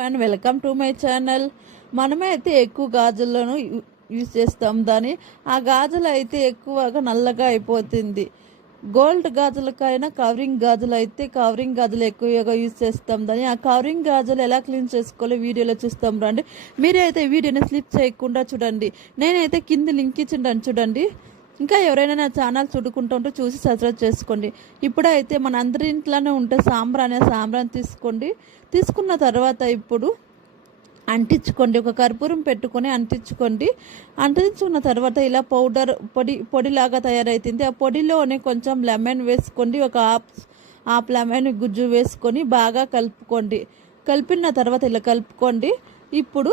And welcome to my channel. మనమైతే ఎక్కువ గాజులను use చేస్తాం. ఆ గాజులు అయితే ఎక్కువగా నల్లగా అయిపోతుంది. గోల్డ్ గాజులకైనా కవరింగ్ గాజులు ఎక్కువగా యూజ్ చేస్తాం. ఆ కవరింగ్ గాజులు ఎలా క్లీన్ చేసుకోవాలో వీడియోలో చూస్తాం రండి. మీరైతే వీడియోని స్లిప్ చేయకుండా చూడండి. నేనైతే కింద లింక్ ఇచ్చిండాను చూడండి. ఇంకా ఎవరైనా నా ఛానల్ చూడుకుంటుంటే చూసి సబ్స్క్రైబ్ చేసుకోండి. ఇప్పుడైతే మన అందరి ఇంట్లోనే ఉంటే సాంబ్రాన్ని తీసుకున్న తర్వాత ఇప్పుడు అంటించుకోండి. ఒక కర్పూరం పెట్టుకొని అంటించుకున్న తర్వాత ఇలా పొడిలాగా తయారవుతుంది. ఆ పొడిలోనే కొంచెం లెమన్ వేసుకోండి. ఒక హాఫ్ లెమన్ గుజ్జు వేసుకొని బాగా కలిపిన తర్వాత ఇలా కలుపుకోండి. ఇప్పుడు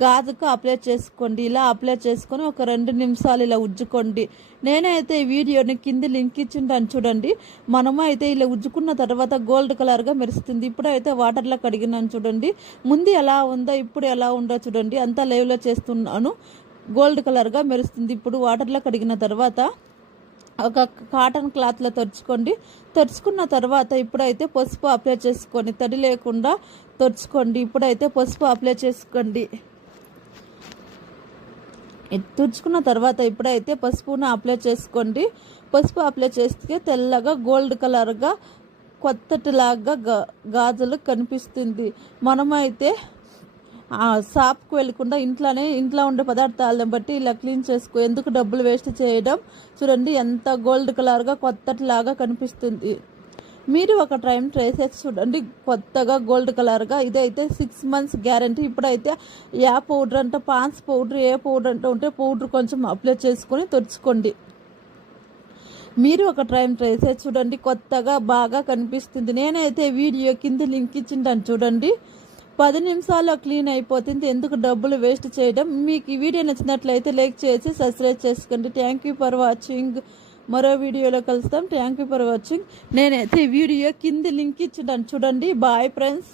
గాజుకు అప్లై చేసుకోండి. ఇలా అప్లై చేసుకొని ఒక 2 నిమిషాలు ఇలా ఉజ్జుకోండి. నేనైతే ఈ వీడియోని కింద లింక్ ఇచ్చింటాను చూడండి. మనము అయితే ఇలా ఉజ్జుకున్న తర్వాత గోల్డ్ కలర్గా మెరుస్తుంది. ఇప్పుడైతే వాటర్లో కడిగినాను చూడండి. ముందు ఎలా ఉందో ఇప్పుడు ఎలా ఉందో చూడండి. అంతా లైవ్లో చేస్తున్నాను. గోల్డ్ కలర్గా మెరుస్తుంది. ఇప్పుడు వాటర్లో కడిగిన తర్వాత ఒక కాటన్ క్లాత్లో తొడుచుకున్న తర్వాత ఇప్పుడైతే పసుపు అప్లై చేసుకొని తడి లేకుండా తొడుచుకోండి. ఇప్పుడైతే పసుపు అప్లై చేసుకోండి. తుడుచుకున్న తర్వాత ఇప్పుడైతే పసుపును అప్లై చేసుకోండి. పసుపు అప్లై చేస్తే తెల్లగా గోల్డ్ కలర్గా కొత్తటిలాగా గాజులు కనిపిస్తుంది. మనమైతే షాప్కి వెళ్ళకుండా ఇంట్లో ఉండే పదార్థాలను బట్టి ఇలా క్లీన్ చేసుకో. ఎందుకు డబ్బులు వేస్ట్ చేయడం. చూడండి ఎంత గోల్డ్ కలర్గా కొత్తటిలాగా కనిపిస్తుంది. మీరు ఒక టైం ట్రై చేసి చూడండి. కొత్తగా గోల్డ్ కలర్గా ఇదైతే 6 months గ్యారంటీ. ఇప్పుడైతే పౌడర్ అంటే పాన్స్ పౌడర్ ఏ పౌడర్ అంటే ఉంటే పౌడర్ కొంచెం అప్లై చేసుకొని తుడుచుకోండి. మీరు ఒక టైం ట్రై చేసి చూడండి. కొత్తగా బాగా కనిపిస్తుంది. నేనైతే వీడియో కింద లింక్ ఇచ్చింటాను చూడండి. 10 నిమిషాల్లో క్లీన్ అయిపోతుంది. ఎందుకు డబ్బులు వేస్ట్ చేయడం. మీకు ఈ వీడియో నచ్చినట్లయితే లైక్ చేసి సబ్స్క్రైబ్ చేసుకోండి. Thank you for watching. మరో వీడియోలో కలుస్తాం. Thank you for watching. నేనైతే ఈ వీడియో కింద లింక్ ఇచ్చింటాను చూడండి. Bye friends.